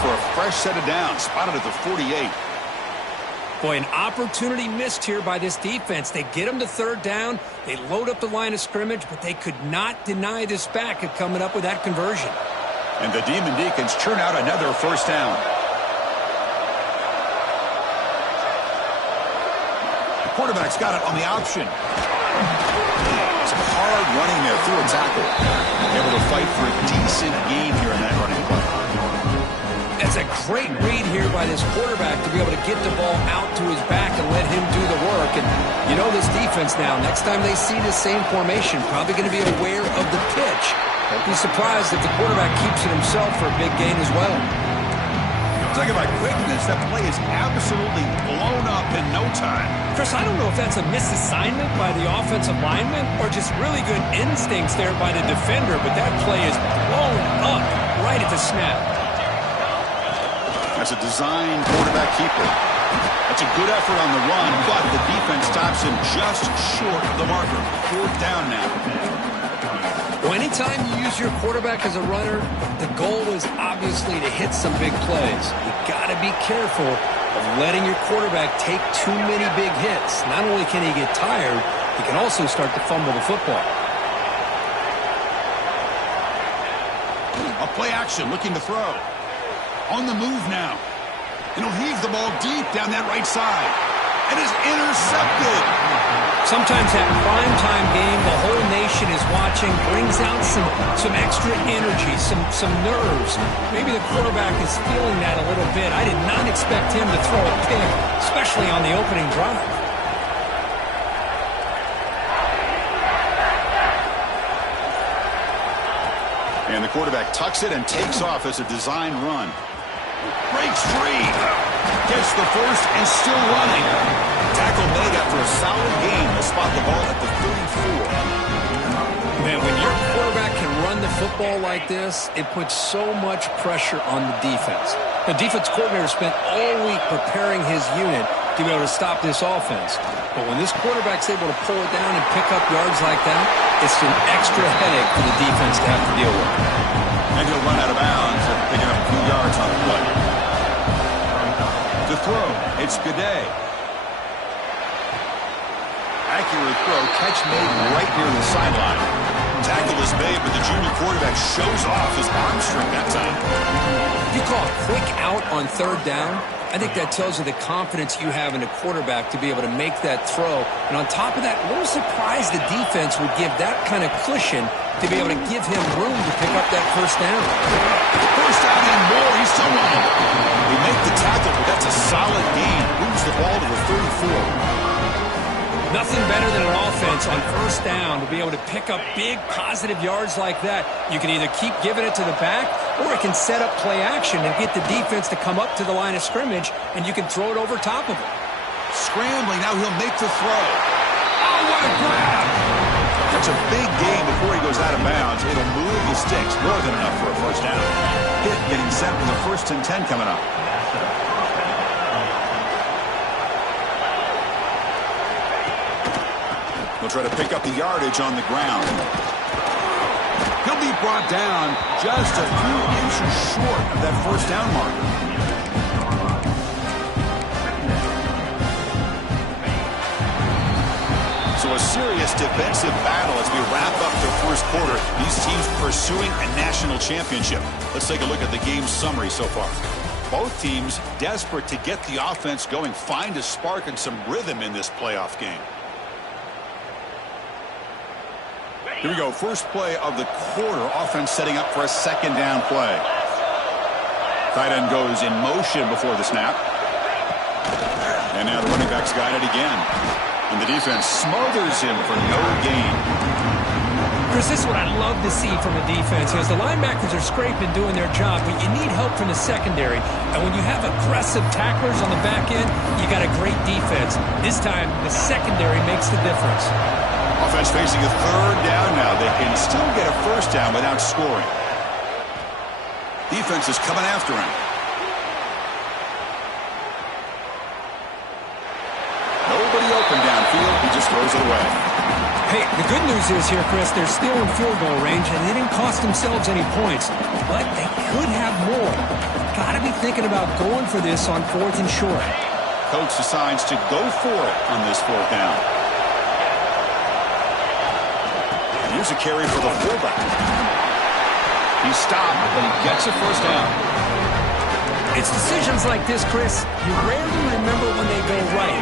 for a fresh set of downs, spotted at the 48. Boy, an opportunity missed here by this defense. They get them to third down. They load up the line of scrimmage, but they could not deny this back of coming up with that conversion. And the Demon Deacons churn out another first down. The quarterback's got it on the option. Some hard running there through a tackle. Able to fight for a decent gain here in that running play. That's a great read here by this quarterback to be able to get the ball out to his back and let him do the work. And you know this defense now, next time they see the same formation, probably going to be aware of the pitch. Don't be surprised if the quarterback keeps it himself for a big gain as well. Talking about quickness, that play is absolutely blown up in no time. Chris, I don't know if that's a misassignment by the offensive lineman or just really good instincts there by the defender, but that play is blown up right at the snap. That's a design quarterback keeper. That's a good effort on the run, but the defense stops him just short of the marker. Fourth down now. Well, anytime you use your quarterback as a runner, the goal is obviously to hit some big plays. You got to be careful of letting your quarterback take too many big hits. Not only can he get tired, he can also start to fumble the football. A play action, looking to throw. On the move now. And he'll heave the ball deep down that right side. And is intercepted. Sometimes that primetime game, the whole nation is watching, brings out some extra energy, some nerves. Maybe the quarterback is feeling that a little bit. I did not expect him to throw a pick, especially on the opening drive. And the quarterback tucks it and takes off as a design run. Breaks free. Gets the first and still running. Tackle made after a solid gain. They'll spot the ball at the 34. Man, when your quarterback can run the football like this, it puts so much pressure on the defense. The defense coordinator spent all week preparing his unit to be able to stop this offense. But when this quarterback's able to pull it down and pick up yards like that, it's an extra headache for the defense to have to deal with. And he'll run out of bounds after picking up a few yards on the play. To throw, it's Gaudet. Accurate throw, catch made right near the sideline. Tackle is made, but the junior quarterback shows off his arm strength that time. You call a quick out on third down, I think that tells you the confidence you have in a quarterback to be able to make that throw. And on top of that, a little surprised the defense would give that kind of cushion to be able to give him room to pick up that first down. First down and more, he's still running. They make the tackle, but that's a solid gain. Moves the ball to the 34. Nothing better than an offense on first down to be able to pick up big positive yards like that. You can either keep giving it to the back, or it can set up play action and get the defense to come up to the line of scrimmage, and you can throw it over top of it. Scrambling, now he'll make the throw. Oh, what a grab! That's a big gain before he goes out of bounds. It'll move the sticks, more than enough for a first down. Pitt getting set for the 1st and 10 coming up. He'll try to pick up the yardage on the ground. He'll be brought down just a few inches short of that first down marker. So a serious defensive battle as we wrap up the first quarter. These teams pursuing a national championship. Let's take a look at the game summary so far. Both teams desperate to get the offense going, find a spark and some rhythm in this playoff game. Here we go, first play of the quarter. Offense setting up for a 2nd down play. Tight end goes in motion before the snap. And now the running back's got it again. And the defense smothers him for no gain. Chris, this is what I love to see from a defense. As the linebackers are scraping, doing their job, but you need help from the secondary. And when you have aggressive tacklers on the back end, you got a great defense. This time, the secondary makes the difference. Offense facing a 3rd down now. They can still get a first down without scoring. Defense is coming after him. Nobody open downfield. He just throws it away. Hey, the good news is here, Chris, they're still in field goal range, and they didn't cost themselves any points, but they could have more. got to be thinking about going for this on 4th and short. Coach decides to go for it on this 4th down. And here's a carry for the fullback. He's stopped, but he gets a 1st down. It's decisions like this, Chris, you rarely remember when they go right.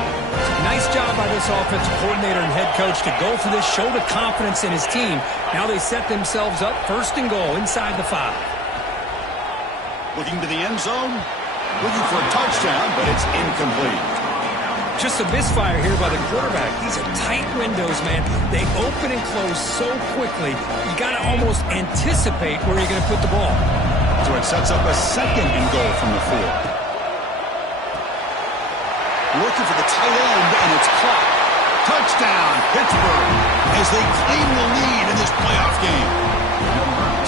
Nice job by this offensive coordinator and head coach to go for this, show the confidence in his team. Now they set themselves up 1st and goal inside the 5. Looking to the end zone, looking for a touchdown, but it's incomplete. Just a misfire here by the quarterback. These are tight windows, man. They open and close so quickly, you got to almost anticipate where you're going to put the ball. So it sets up a 2nd and goal from the 4. Looking for the tight end, and it's caught. Touchdown, Pittsburgh, as they claim the lead in this playoff game.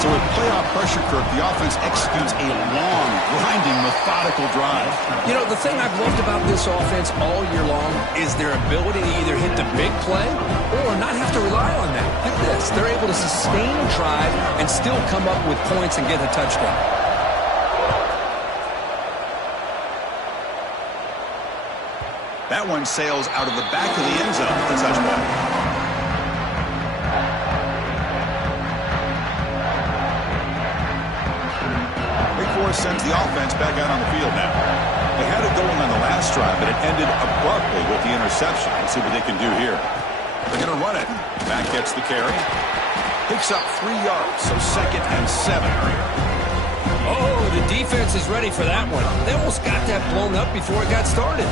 So with playoff pressure, Kirk, the offense executes a long, grinding, methodical drive. You know, the thing I've loved about this offense all year long is their ability to either hit the big play or not have to rely on that. Like this, they're able to sustain a drive and still come up with points and get a touchdown. That one sails out of the back of the end zone for the touchback. Sends the offense back out on the field now. They had it going on the last drive, but it ended abruptly with the interception. Let's see what they can do here. They're going to run it. Back gets the carry. Picks up 3 yards, so 2nd and 7. Oh, the defense is ready for that one. They almost got that blown up before it got started.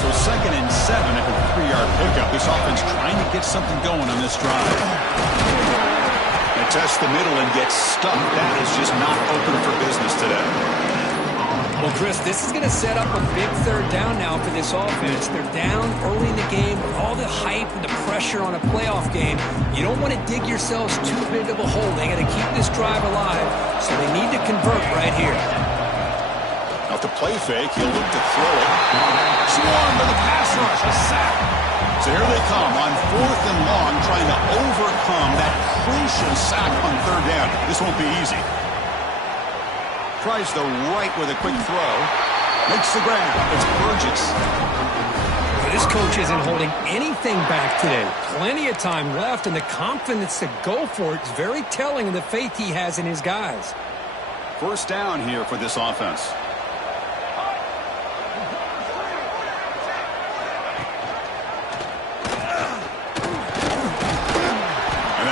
So 2nd and 7 after the 3-yard pickup. This offense trying to get something going on this drive. They test the middle and get stuck. That is just not open for business today. Well, Chris, this is going to set up a big 3rd down now for this offense. They're down early in the game with all the hype and the pressure on a playoff game. You don't want to dig yourselves too big of a hole. They got to keep this drive alive, so they need to convert right here. Off the play fake, he'll look to throw it. Swarmed by the pass rush, a sack. So here they come on 4th and long, trying to overcome that crucial sack on 3rd down. This won't be easy. Tries the right with a quick throw. Makes the grab. It's Burgess. Well, this coach isn't holding anything back today. Plenty of time left, and the confidence to go for it is very telling of the faith he has in his guys. 1st down here for this offense.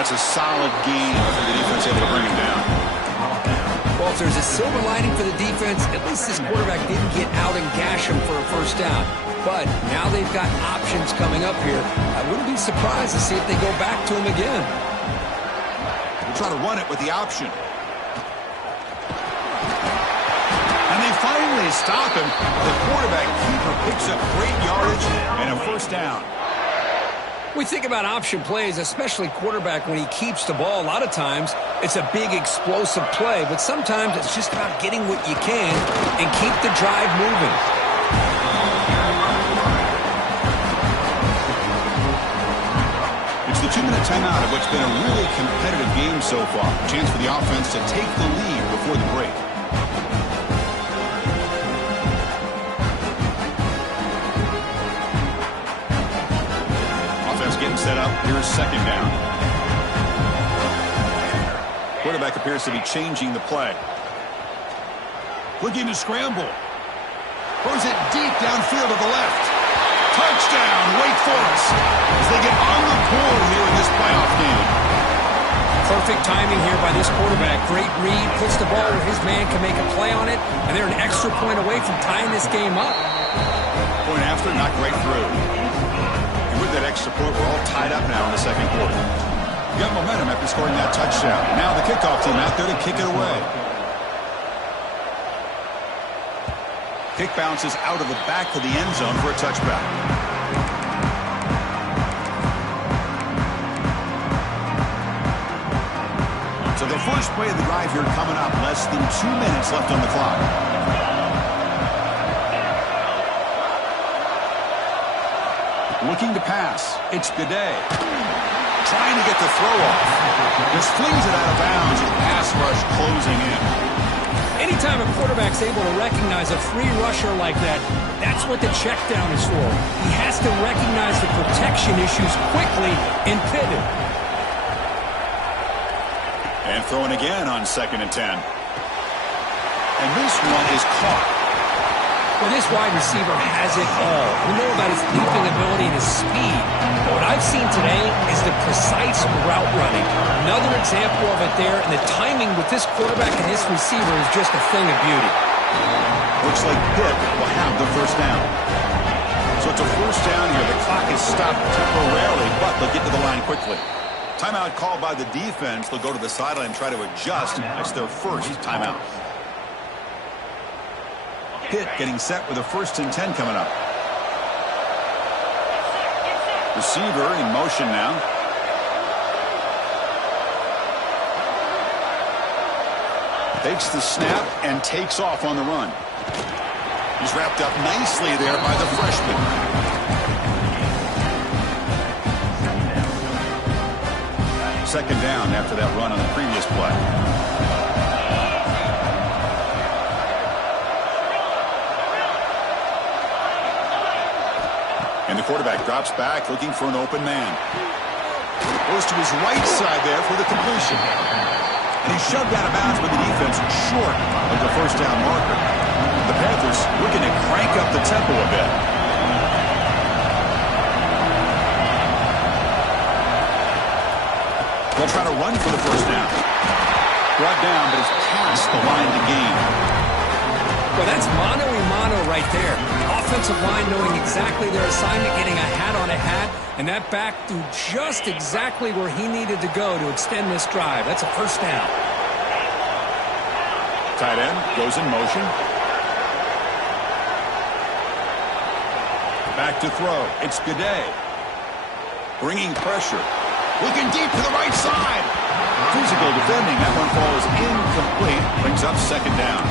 That's a solid gain for the defense, able to bring him down. Well, if there's a silver lining for the defense, at least this quarterback didn't get out and gash him for a 1st down. But now they've got options coming up here. I wouldn't be surprised to see if they go back to him again. We'll try to run it with the option. And they finally stop him. The quarterback keeper picks up great yardage and a 1st down. We think about option plays, especially quarterback when he keeps the ball. A lot of times, it's a big explosive play, but sometimes it's just about getting what you can and keep the drive moving. It's the 2-minute timeout of what's been a really competitive game so far. Chance for the offense to take the lead before the break. Getting set up. Here's 2nd down. Quarterback appears to be changing the play. Looking to scramble. Throws it deep downfield to the left. Touchdown, Wake Forest, as they get on the board here in this playoff game. Perfect timing here by this quarterback. Great read, puts the ball where his man can make a play on it, and they're an extra point away from tying this game up. Point after, not great through. That extra point, we're all tied up now in the 2nd quarter. You got momentum after scoring that touchdown. Now the kickoff team out there to kick it away. Kick bounces out of the back of the end zone for a touchback. So the first play of the drive here coming up. Less than 2 minutes left on the clock. Looking to pass. It's Gaudet. Trying to get the throw off. Just flings it out of bounds. The pass rush closing in. Anytime a quarterback's able to recognize a free rusher like that, that's what the check down is for. He has to recognize the protection issues quickly and pivot. And throwing again on 2nd and 10. And this one is caught. Well, this wide receiver has it all. We know about his leaping ability and his speed. But what I've seen today is the precise route running. Another example of it there, and the timing with this quarterback and this receiver is just a thing of beauty. Looks like Pitt will have the first down. So it's a first down here. The clock is stopped temporarily, but they'll get to the line quickly. Timeout called by the defense. They'll go to the sideline and try to adjust. That's their first timeout. Pitt getting set with a 1st and 10 coming up. Receiver in motion now. Takes the snap and takes off on the run. He's wrapped up nicely there by the freshman. Second down after that run on the previous play. And the quarterback drops back looking for an open man. Goes to his right side there for the completion. And he's shoved out of bounds with the defense short of the first down marker. The Panthers looking to crank up the tempo a bit. They'll try to run for the first down. Brought down, but it's past the line to gain. Well, that's mano-a-mano right there. Offensive line knowing exactly their assignment, getting a hat on a hat, and that back threw just exactly where he needed to go to extend this drive. That's a first down. Tight end goes in motion. Back to throw. It's Gaudet. Bringing pressure. Looking deep to the right side. Physical defending. That one falls incomplete. Brings up 2nd down.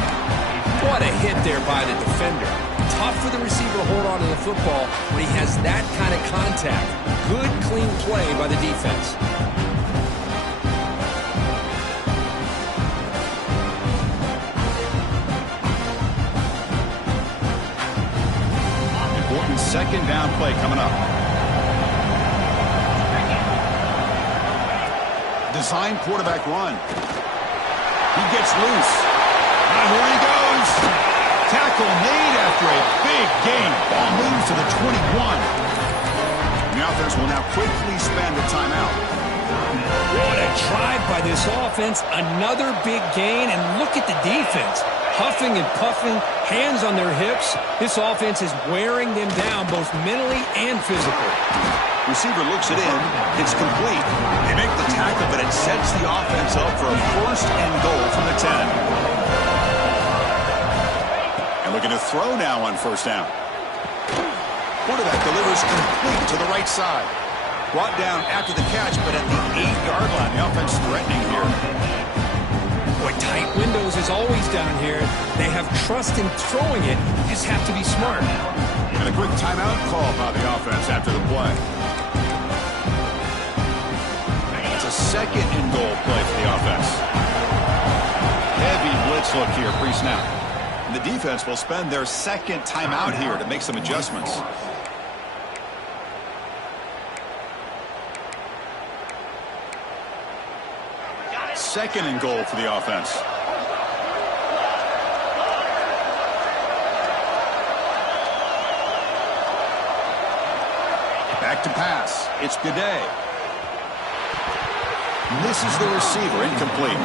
What a hit there by the defender. Tough for the receiver to hold on to the football when he has that kind of contact. Good, clean play by the defense. Important 2nd down play coming up. Design quarterback run. He gets loose. And here he goes. Tackle made after a big gain. Ball moves to the 21. The offense will now quickly spend a timeout. What a drive by this offense. Another big gain, and look at the defense. Huffing and puffing, hands on their hips. This offense is wearing them down both mentally and physically. Receiver looks it in. It's complete. They make the tackle, but it sets the offense up for a 1st and goal from the 10. Looking to throw now on 1st down. Quarterback delivers complete to the right side. Brought down after the catch, but at the 8-yard line. The offense threatening here. Boy, tight windows is always down here. They have trust in throwing it. You just have to be smart. And a quick timeout call by the offense after the play. It's a 2nd and goal play for the offense. Heavy blitz look here pre-snap. The defense will spend their 2nd timeout here to make some adjustments. Second and goal for the offense. Back to pass. It's Gaudet. Misses the receiver. Incomplete.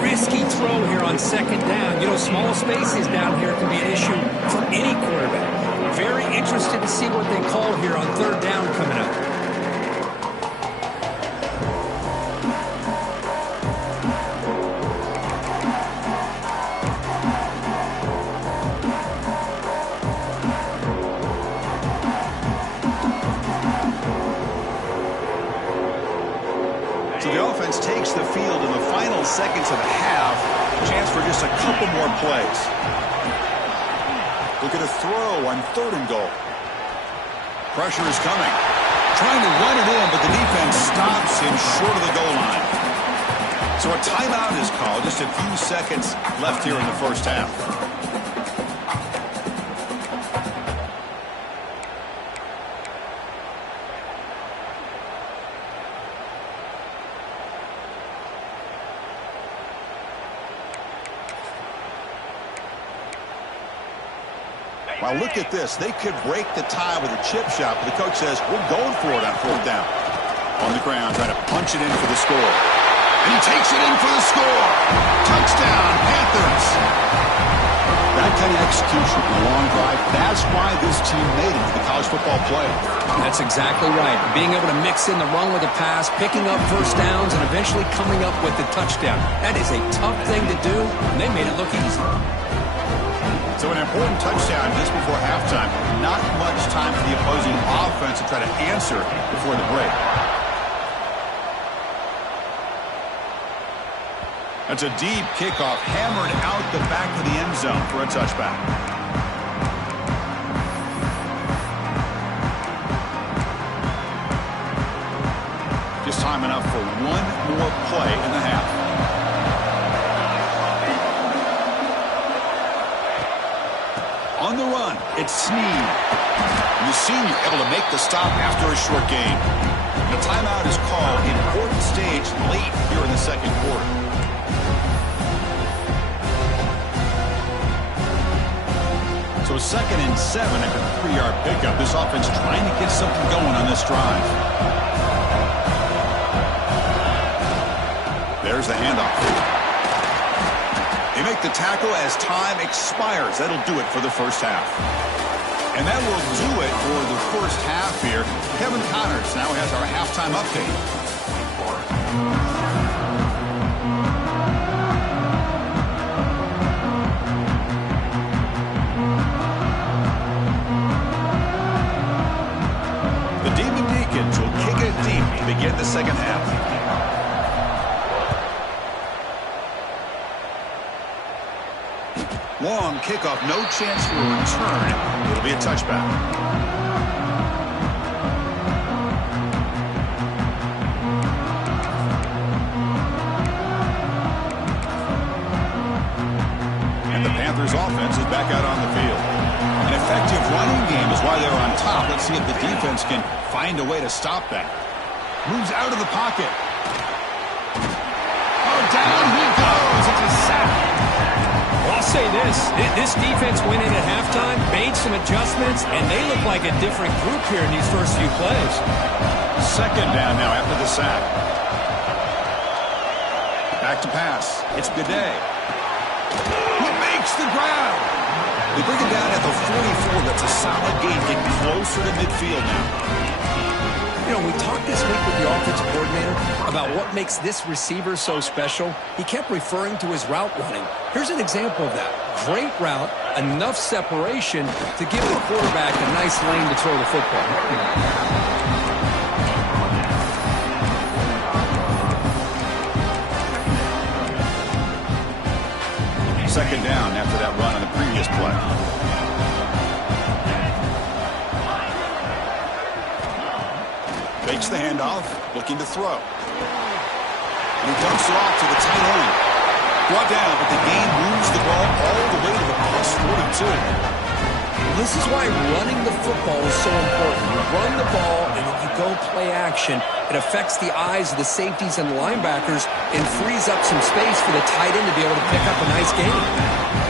Risky throw here on 2nd down. You know, small spaces down here can be an issue for any quarterback. Very interested to see what they call here on 3rd down coming up. So the offense takes the field in the final seconds of the half. Chance for just a couple more plays. Look at a throw on 3rd and goal. Pressure is coming. Trying to run it in, but the defense stops him short of the goal line. So a timeout is called. Just a few seconds left here in the first half. Now look at this. They could break the tie with a chip shot, but the coach says, we're going for it on fourth down. On the ground, trying to punch it in for the score. And he takes it in for the score. Touchdown, Panthers. That kind of execution in a long drive, that's why this team made it to the college football playoff. That's exactly right. Being able to mix in the run with the pass, picking up first downs, and eventually coming up with the touchdown. That is a tough thing to do, and they made it look easy. So an important touchdown just before halftime. Not much time for the opposing offense to try to answer before the break. That's a deep kickoff, hammered out the back of the end zone for a touchback. Just time enough for one more play in the half. On the run, it's Snead. The senior able to make the stop after a short gain. The timeout is called. Important stage late here in the second quarter. So 2nd and 7 after the 3-yard pickup. This offense trying to get something going on this drive. There's the handoff. They make the tackle as time expires. That'll do it for the first half. And that will do it for the first half here. Kevin Connors now has our halftime update. The Demon Deacons will kick it deep to begin the second half. Long kickoff, no chance for a return. It'll be a touchback. And the Panthers offense is back out on the field. An effective running game is why they're on top. Let's see if the defense can find a way to stop that. Moves out of the pocket. Oh, down he goes. It's a sack. I'll say this defense went in at halftime, made some adjustments, and they look like a different group here in these first few plays. 2nd down now after the sack. Back to pass. It's Bidet. He makes the grab. They bring him down at the 44. That's a solid gain. Get closer to midfield now. You know, we talked this week with the offensive coordinator about what makes this receiver so special. He kept referring to his route running. Here's an example of that. Great route, enough separation to give the quarterback a nice lane to throw the football. 2nd down after that run on the previous play. Fakes the handoff, looking to throw. And he dumps it off to the tight end. Brought down, but the game moves the ball all the way to the +42. This is why running the football is so important. You run the ball, and if you go play action, it affects the eyes of the safeties and linebackers and frees up some space for the tight end to be able to pick up a nice gain.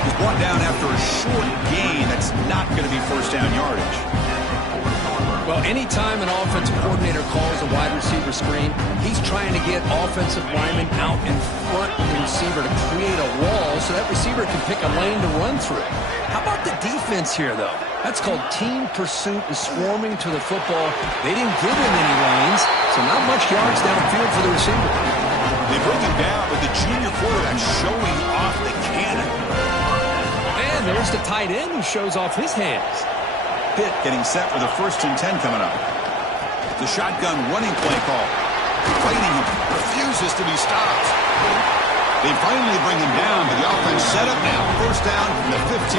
He's brought down after a short gain. That's not going to be first down yardage. Well, anytime an offensive coordinator calls a wide receiver screen, he's trying to get offensive linemen out in front of the receiver to create a wall so that receiver can pick a lane to run through. How about the defense here, though? That's called team pursuit and swarming to the football. They didn't give him any lanes, so not much yards downfield for the receiver. They bring him down with the junior quarterback showing off the cannon. And there's the tight end who shows off his hands. Pitt getting set for the 1st and 10 coming up. The shotgun running play call. Fighting him, refuses to be stopped. They finally bring him down, but the offense set up now. First down from the 15.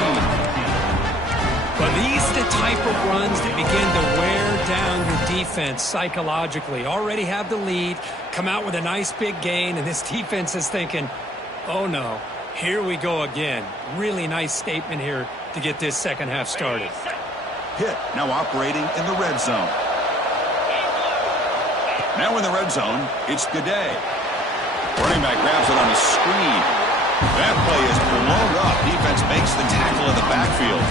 Well, these are the type of runs that begin to wear down your defense psychologically. Already have the lead, come out with a nice big gain, and this defense is thinking, oh no, here we go again. Really nice statement here to get this second half started. Pitt now operating in the red zone. Now in the red zone, it's Gaudet. Running back grabs it on a screen. That play is blown up. Defense makes the tackle in the backfield.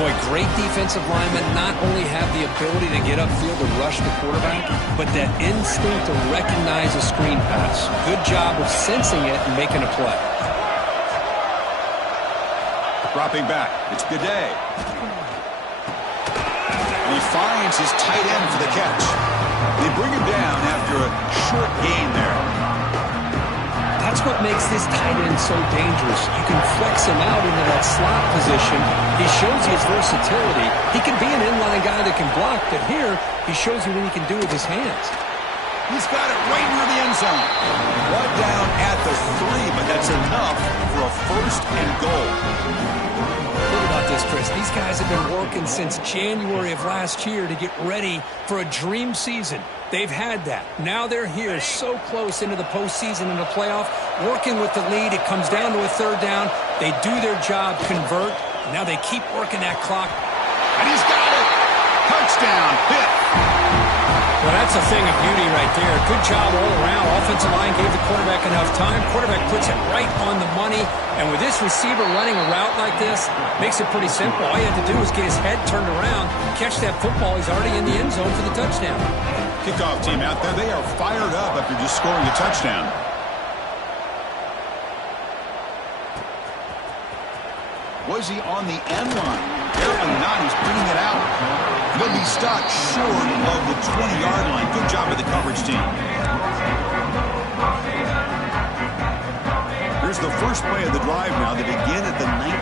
Boy, great defensive linemen not only have the ability to get upfield to rush the quarterback, but that instinct to recognize a screen pass. Good job of sensing it and making a play. Dropping back, it's Gaudet. And he finds his tight end for the catch. They bring him down after a short gain there. That's what makes this tight end so dangerous. You can flex him out into that slot position. He shows you his versatility. He can be an inline guy that can block, but here he shows you what he can do with his hands. He's got it right near the end zone. Brought down at the 3, but that's enough for a first and goal. Think about this, Chris. These guys have been working since January of last year to get ready for a dream season. They've had that. Now they're here so close into the postseason and the playoff, working with the lead. It comes down to a third down. They do their job, convert. Now they keep working that clock. And he's got it. Touchdown, Pitt. Well, that's a thing of beauty right there. Good job all around. Offensive line gave the quarterback enough time. Quarterback puts it right on the money. And with this receiver running a route like this, makes it pretty simple. All you have to do is get his head turned around, catch that football. He's already in the end zone for the touchdown. Kickoff team out there. They are fired up after just scoring a touchdown. Was he on the end line? Apparently not. He's bringing it out. He'll be stopped short of the 20-yard line. Good job of the coverage team. Here's the first play of the drive now. They begin at the 19.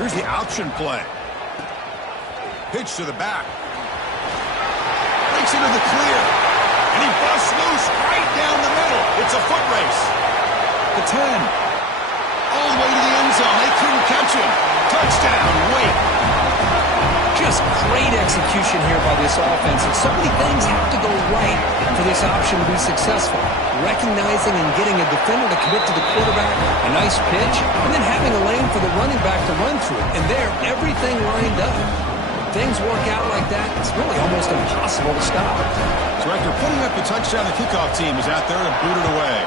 Here's the option play. Pitch to the back. Breaks into the clear. And he busts loose right down the middle. It's a foot race. The 10. All the way to the end zone. They couldn't catch him. Touchdown, Wake. Just great execution here by this offense. And so many things have to go right for this option to be successful. Recognizing and getting a defender to commit to the quarterback, a nice pitch, and then having a lane for the running back to run through. And there, everything lined up. Things work out like that, it's really almost impossible to stop. So after putting up the touchdown, the kickoff team is out there to boot it away.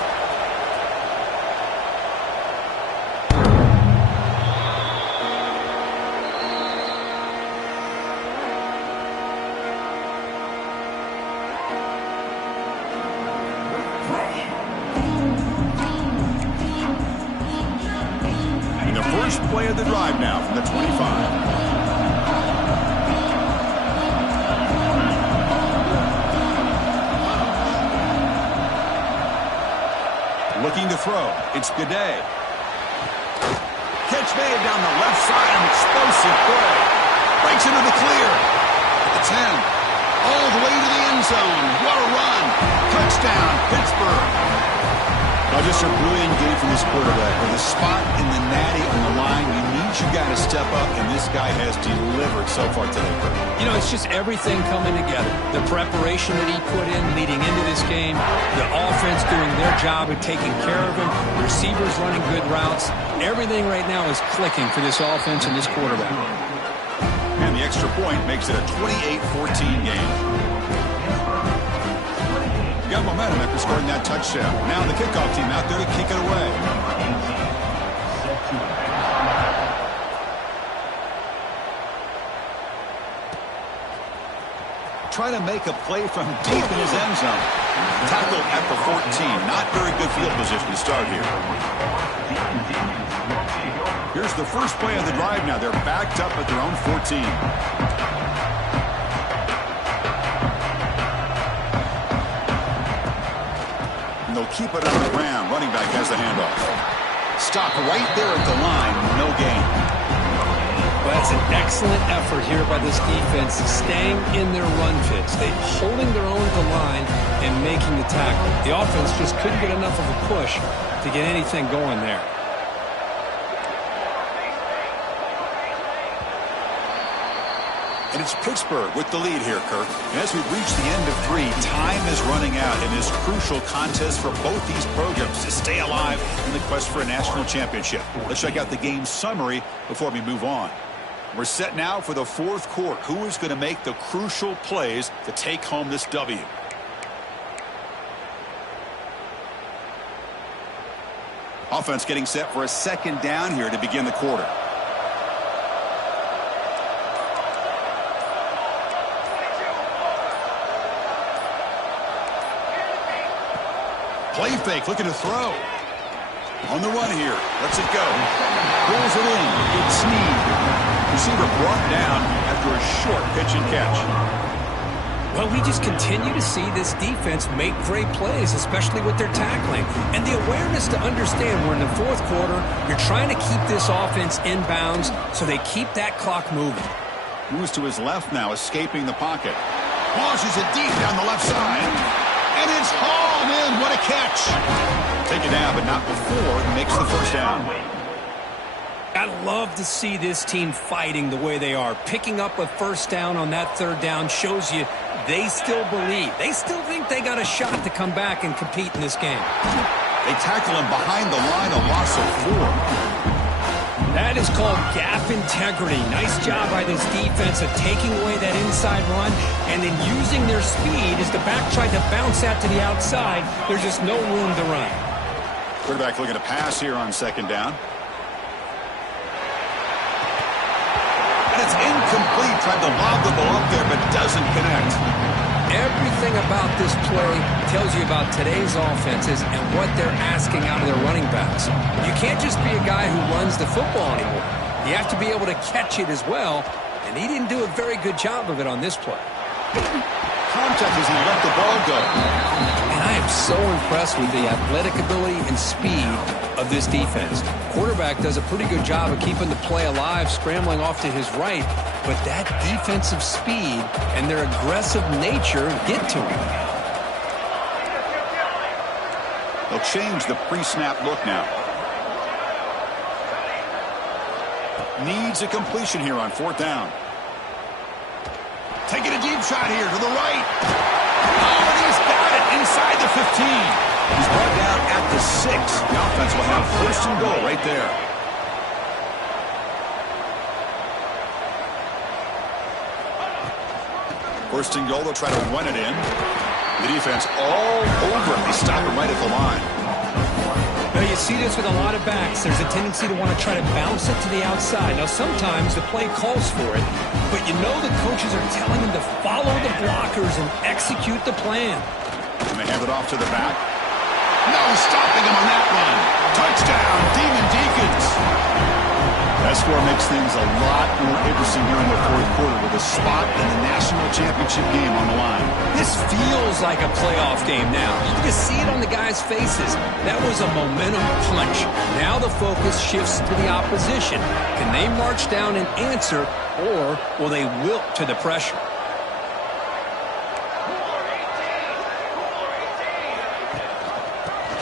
First play of the drive now from the 25. Looking to throw. It's Gaudet. Catch made down the left side. An explosive play. Breaks into the clear. At the 10. All the way to the end zone. What a run. Touchdown, Pittsburgh. Just a brilliant game from this quarterback. With a spot in the natty on the line, you need your guy to step up, and this guy has delivered so far today, Kurt. You know, it's just everything coming together. The preparation that he put in leading into this game, the offense doing their job of taking care of him, receivers running good routes. Everything right now is clicking for this offense and this quarterback. And the extra point makes it a 28-14 game. Got momentum after scoring that touchdown. Now the kickoff team out there to kick it away. Trying to make a play from deep in his end zone. Tackle at the 14. Not very good field position to start here. Here's the first play of the drive now. They're backed up at their own 14. They'll keep it on the ground. Running back has the handoff. Stop right there at the line. No gain. Well, that's an excellent effort here by this defense, staying in their run fits. They're holding their own at the line and making the tackle. The offense just couldn't get enough of a push to get anything going there. And it's Pittsburgh with the lead here, Kirk. And as we reach the end of 3, time is running out in this crucial contest for both these programs to stay alive in the quest for a national championship. Let's check out the game summary before we move on. We're set now for the 4th quarter. Who is going to make the crucial plays to take home this W? Offense getting set for a 2nd down here to begin the quarter. Play fake, looking to throw. On the run here. Lets it go. Pulls it in. It's Snead. Receiver brought down after a short pitch and catch. Well, we just continue to see this defense make great plays, especially with their tackling. And the awareness to understand we're in the 4th quarter, you're trying to keep this offense in bounds so they keep that clock moving. Moves to his left now, escaping the pocket. Launches it deep down the left side. And it's hauled in. What a catch. Take it down, but not before it makes the 1st down. I love to see this team fighting the way they are. Picking up a 1st down on that 3rd down shows you they still believe. They still think they got a shot to come back and compete in this game. They tackle him behind the line, a loss of 4. That is called gap integrity. Nice job by this defense of taking away that inside run and then using their speed as the back tried to bounce out to the outside. There's just no room to run. Quarterback looking to pass here on 2nd down. And it's incomplete. Tried to lob the ball up there, but doesn't connect. Everything about this play tells you about today's offenses and what they're asking out of their running backs. You can't just be a guy who runs the football anymore. You have to be able to catch it as well, and he didn't do a very good job of it on this play. Contact as he let the ball go. And I am so impressed with the athletic ability and speed of this defense. Quarterback does a pretty good job of keeping the play alive, scrambling off to his right, but that defensive speed and their aggressive nature get to him. They'll change the pre-snap look now. Needs a completion here on 4th down. Taking a deep shot here to the right. Oh, and he's got it inside the 15. He's brought down at the 6. The offense will have 1st and goal right there. First and goal, they'll try to run it in. The defense all over it. They stop him right at the line. Now you see this with a lot of backs. There's a tendency to want to try to bounce it to the outside. Now sometimes the play calls for it, but you know the coaches are telling them to follow the blockers and execute the plan. And they hand it off to the back. No stopping him on that run. Touchdown, Demon Deacons. That score makes things a lot more interesting here in the 4th quarter with a spot in the national championship game on the line. This feels like a playoff game now. You can see it on the guys' faces. That was a momentum punch. Now the focus shifts to the opposition. Can they march down and answer, or will they wilt to the pressure?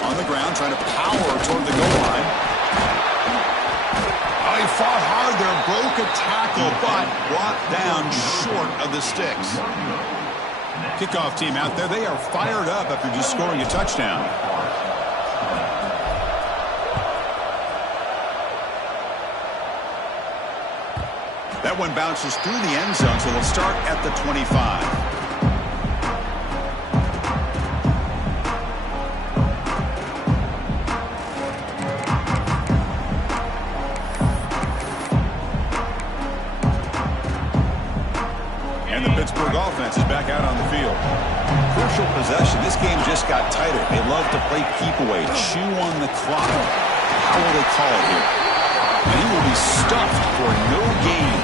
On the ground, trying to power toward the goal line. Oh, he fought hard there, broke a tackle, but brought down short of the sticks. Kickoff team out there, they are fired up after just scoring a touchdown. That one bounces through the end zone, so they'll start at the 25. Pittsburgh offense is back out on the field. Crucial possession. This game just got tighter. They love to play keep away, chew on the clock. How will they call it here? And he will be stuffed for no gain.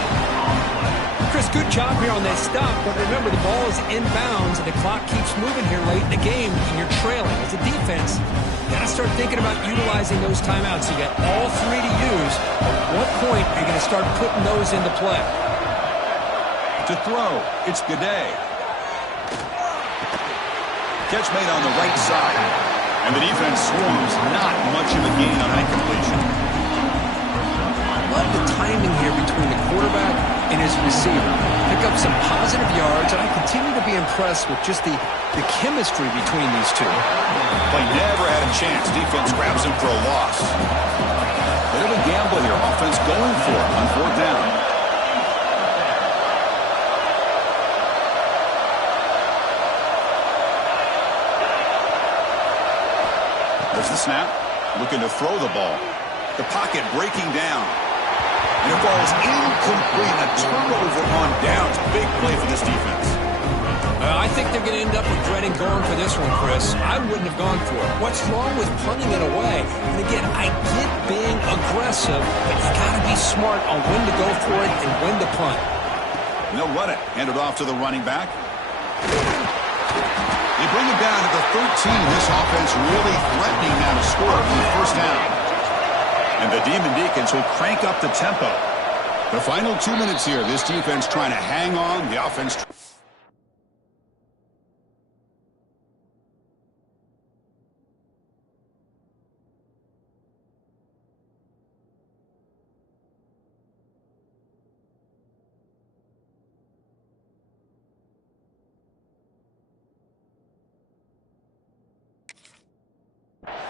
Chris, good job here on that stop, but remember the ball is inbounds and the clock keeps moving here late in the game and you're trailing. As a defense, you got to start thinking about utilizing those timeouts. You got all 3 to use. At what point are you going to start putting those into play? To throw, it's Gaudet. Catch made on the right side. And the defense swarms, not much of a gain on that completion. I love the timing here between the quarterback and his receiver. Pick up up some positive yards, and I continue to be impressed with just the chemistry between these two. Play never had a chance. Defense grabs him for a loss. Bit of a gamble here. Offense going for it on fourth down. There's the snap. Looking to throw the ball. The pocket breaking down. And it falls incomplete. A turnover on downs. Big play for this defense. I think they're going to end up regretting going for this one, Chris. I wouldn't have gone for it. What's wrong with punting it away? And again, I get being aggressive, but you got to be smart on when to go for it and when to punt. And they'll run it. Hand it off to the running back. They bring it down to the 13. This offense really threatening now to score from the first down. And the Demon Deacons will crank up the tempo. The final 2 minutes here. This defense trying to hang on. The offense.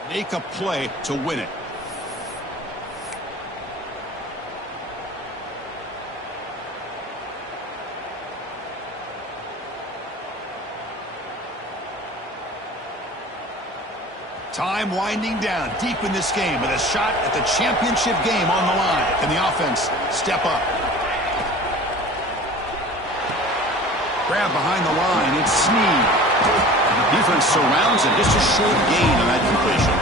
Make a play to win it. Time winding down deep in this game with a shot at the championship game on the line. Can the offense step up? Grab behind the line. It's Snead. Defense surrounds him. Just a short gain on that completion.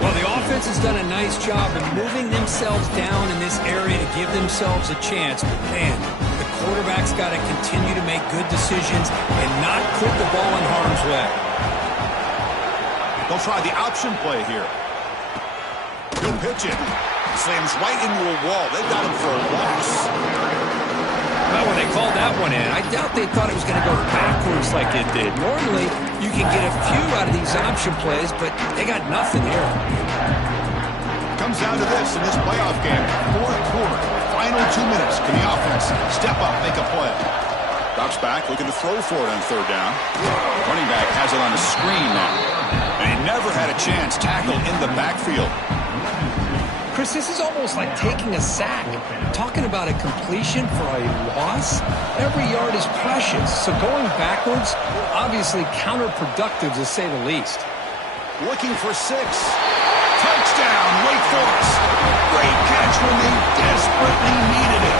Well, the offense has done a nice job of moving themselves down in this area to give themselves a chance. Man, the quarterback's got to continue to make good decisions and not put the ball in harm's way. They'll try the option play here. He'll pitch it. Slams right into a wall. They've got him for a loss. Well, when they called that one in, I doubt they thought it was going to go backwards like it did. Normally, you can get a few out of these option plays, but they got nothing here. Comes down to this in this playoff game. Fourth quarter, final 2 minutes. Can the offense step up, make a play? Drops back, looking to throw for it on third down. Running back has it on a screen now. And he never had a chance. Tackle in the backfield. Chris, this is almost like taking a sack. Talking about a completion for a loss, every yard is precious. So going backwards, obviously counterproductive to say the least. Looking for 6. Touchdown, Wake Forest. Great catch when they desperately needed it.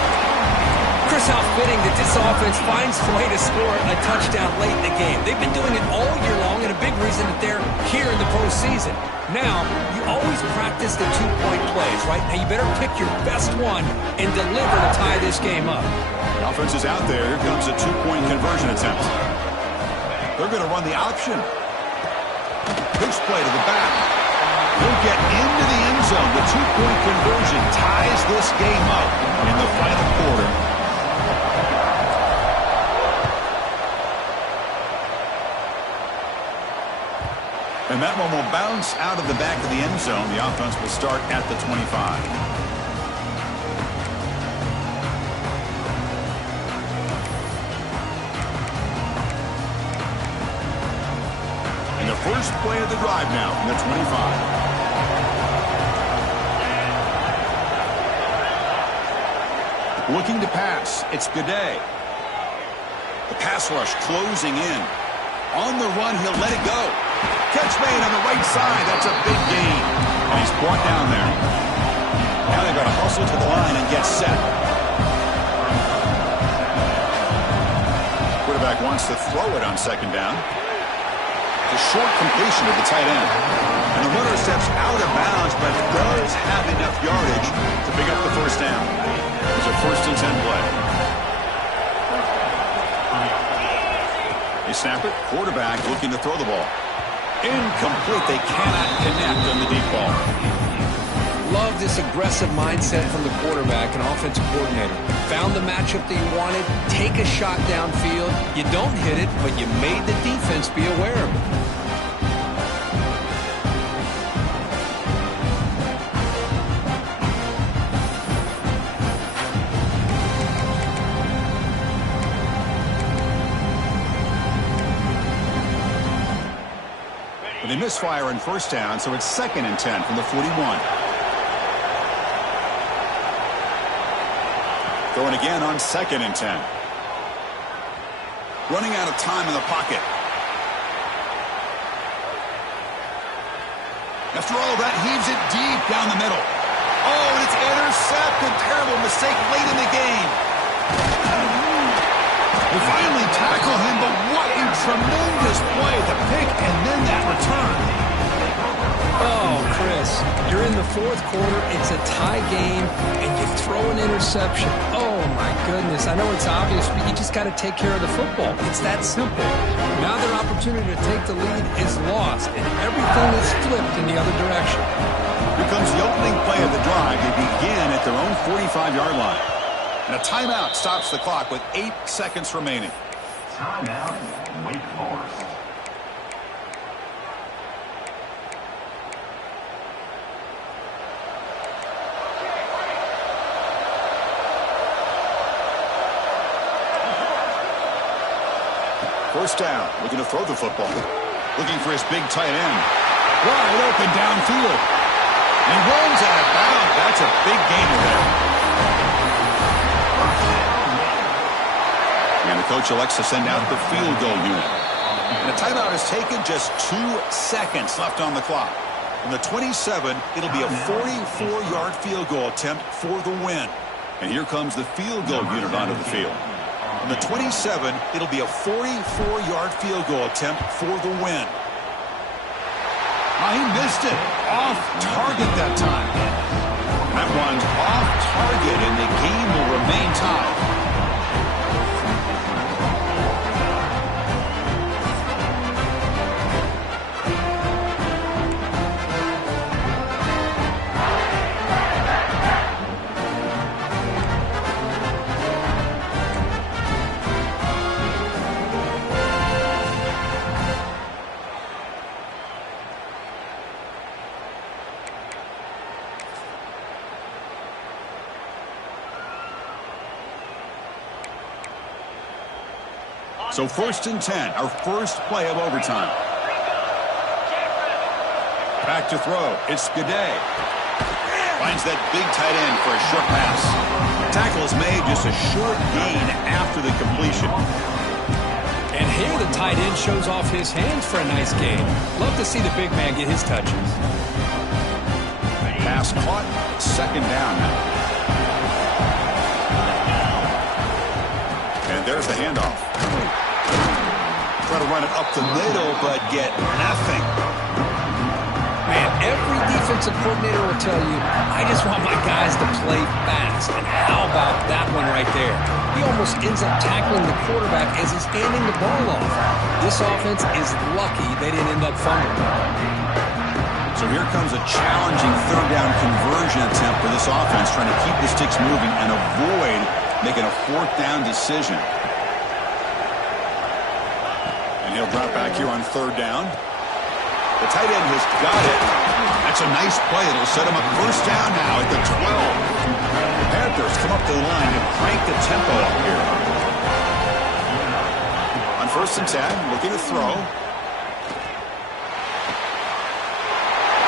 Chris, how fitting that this offense finds a way to score a touchdown late in the game. They've been doing it all year long, and a big reason that they're here in the postseason. Now, you always practice the two-point plays, right? Now, you better pick your best one and deliver to tie this game up. The offense is out there. Here comes a two-point conversion attempt. They're going to run the option. Pitch play to the back. He'll get into the end zone. The two-point conversion ties this game up in the final quarter. And that one will bounce out of the back of the end zone. The offense will start at the 25. And the first play of the drive now from the 25. Looking to pass. It's Gaudet. The pass rush closing in. On the run, he'll let it go. Catch made on the right side. That's a big gain. And he's brought down there. Now they've got to hustle to the line and get set. Quarterback wants to throw it on second down. It's a short completion to the tight end. And the runner steps out of bounds, but does have enough yardage to pick up the first down. It's a 1st and 10 play. They snap it. Quarterback looking to throw the ball. Incomplete. They cannot connect on the deep ball. Love this aggressive mindset from the quarterback and offensive coordinator. Found the matchup that you wanted. Take a shot downfield. You don't hit it, but you made the defense be aware of it. misfire on first down, so it's 2nd and 10 from the 41. Throwing again on 2nd and 10. Running out of time in the pocket. After all of that, heaves it deep down the middle. Oh, and it's intercepted. Terrible mistake late in the game. They finally tackle him, but what a tremendous play. The pick and then that return. Oh, Chris, you're in the 4th quarter. It's a tie game, and you throw an interception. Oh, my goodness. I know it's obvious, but you just got to take care of the football. It's that simple. Now their opportunity to take the lead is lost, and everything is flipped in the other direction. Here comes the opening play of the drive. They begin at their own 45-yard line. And a timeout stops the clock with 8 seconds remaining. Timeout, Wake Forest. First down, looking to throw the football. Looking for his big tight end. Wide open downfield. And he rolls out of bounds. That's a big gainer there. And the coach elects to send out the field goal unit. And a timeout is taken, just 2 seconds left on the clock. From the 27, it'll be a 44-yard field goal attempt for the win. And here comes the field goal unit onto the field. From the 27, it'll be a 44-yard field goal attempt for the win. He missed it. Off target that time. That one's off target, and the game will remain tied. So 1st and 10, our first play of overtime. Back to throw. It's Gaudet. Finds that big tight end for a short pass. Tackle is made, just a short gain after the completion. And here the tight end shows off his hands for a nice gain. Love to see the big man get his touches. Pass caught. 2nd down now. And there's the handoff. Try to run it up the middle, but get nothing. Man, every defensive coordinator will tell you, I just want my guys to play fast. And how about that one right there? He almost ends up tackling the quarterback as he's handing the ball off. This offense is lucky they didn't end up fumbling. So here comes a challenging 3rd down conversion attempt for this offense, trying to keep the sticks moving and avoid making a 4th down decision. He'll drop back here on 3rd down. The tight end has got it. That's a nice play. It'll set him up 1st down now at the 12. The Panthers come up the line and crank the tempo up here. On 1st and 10, looking to throw.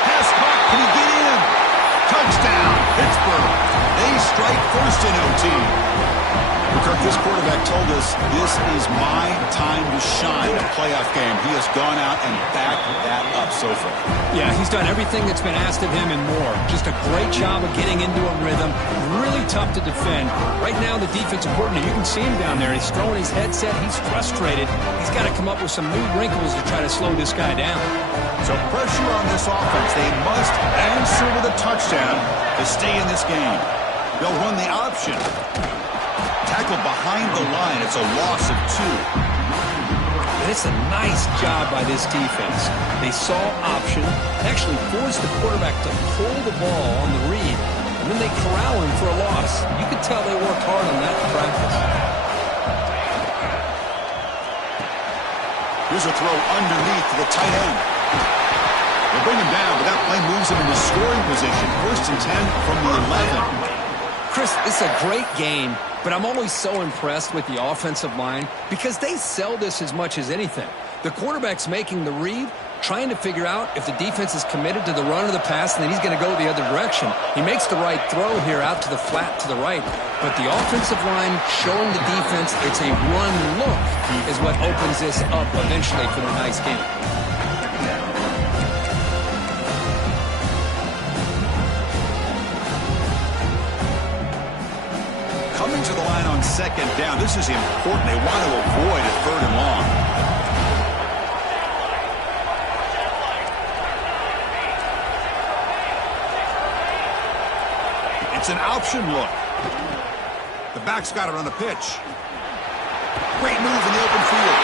Pass caught. Can he get in? Touchdown, Pittsburgh. They strike first in OT. Kirk, this quarterback told us this is my time to shine, a playoff game. He has gone out and backed that up so far. Yeah, he's done everything that's been asked of him and more. Just a great job of getting into a rhythm. Really tough to defend. Right now, the defensive coordinator, you can see him down there. He's throwing his headset. He's frustrated. He's got to come up with some new wrinkles to try to slow this guy down. So pressure on this offense. They must answer with a touchdown to stay in this game. They'll run the option. Tackle behind the line. It's a loss of 2. And it's a nice job by this defense. They saw option, actually forced the quarterback to pull the ball on the read, and then they corral him for a loss. You could tell they worked hard on that in practice. Here's a throw underneath to the tight end. They bring him down, but that play moves him into scoring position. 1st and 10 from the 11. Chris, it's a great game, but I'm always so impressed with the offensive line because they sell this as much as anything. The quarterback's making the read, trying to figure out if the defense is committed to the run or the pass, and then he's going to go the other direction. He makes the right throw here out to the flat to the right, but the offensive line showing the defense it's a run look is what opens this up eventually for the nice game. Coming to the line on second down. This is important. They want to avoid a 3rd and long. It's an option look. The back's got it on the pitch. Great move in the open field.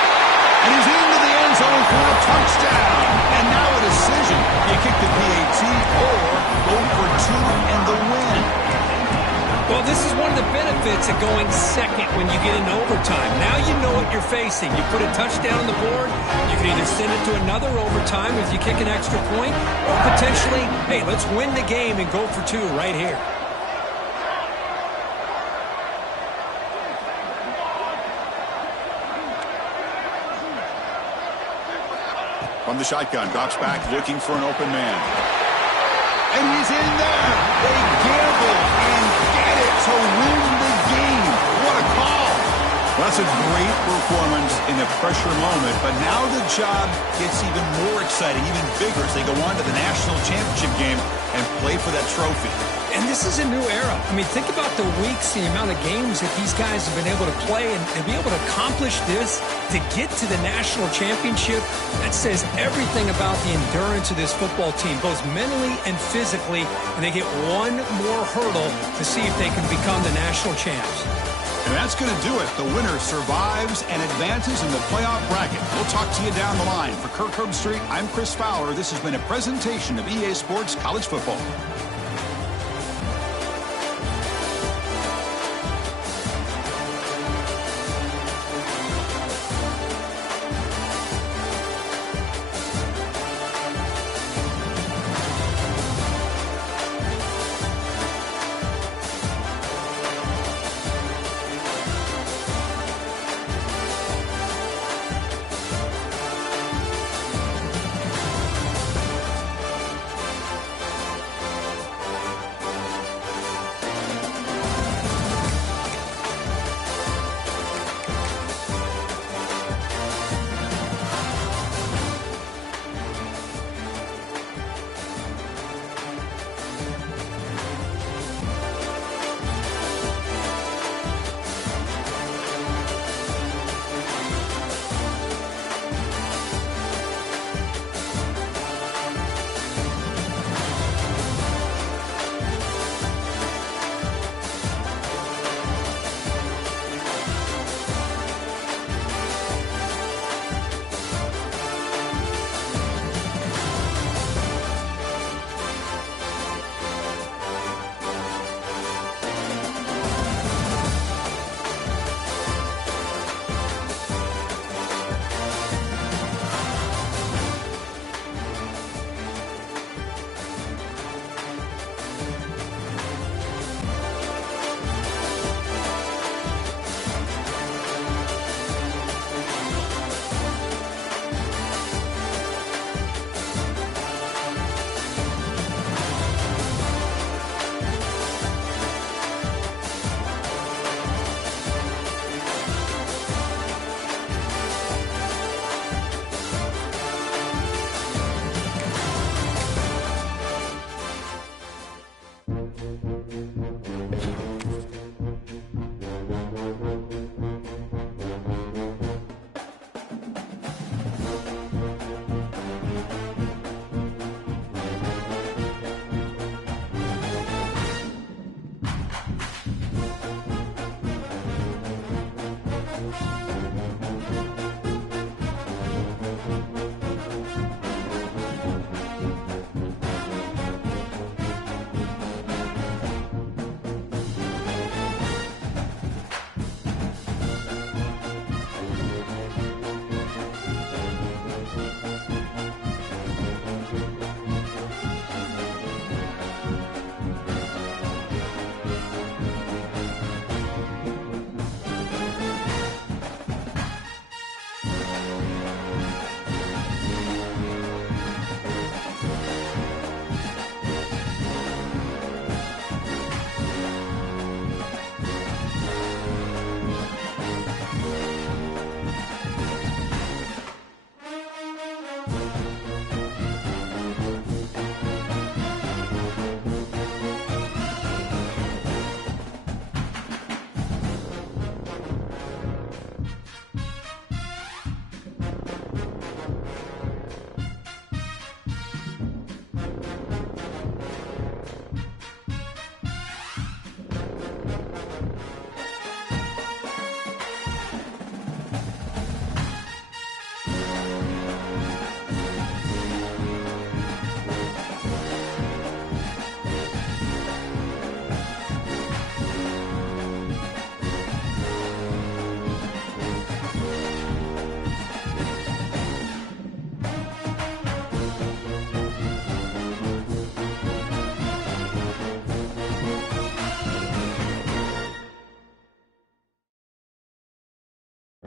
And he's into the end zone for a touchdown. And now a decision. You kick the PAT or go for 2 and the win. Well, this is one of the benefits of going second when you get into overtime. Now you know what you're facing. You put a touchdown on the board, you can either send it to another overtime if you kick an extra point, or potentially, hey, let's win the game and go for 2 right here. From the shotgun, drops back, looking for an open man. And he's in there. They gamble and get it to win the game. What a call. Well, that's a great performance in a pressure moment, but now the job gets even more exciting, even bigger as they go on to the national championship game and play for that trophy. And this is a new era. I mean, think about the weeks, the amount of games that these guys have been able to play and be able to accomplish this to get to the national championship. That says everything about the endurance of this football team, both mentally and physically. And they get one more hurdle to see if they can become the national champs. And that's going to do it. The winner survives and advances in the playoff bracket. We'll talk to you down the line. For Kirk Herbstreit, I'm Chris Fowler. This has been a presentation of EA Sports College Football.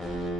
Forest.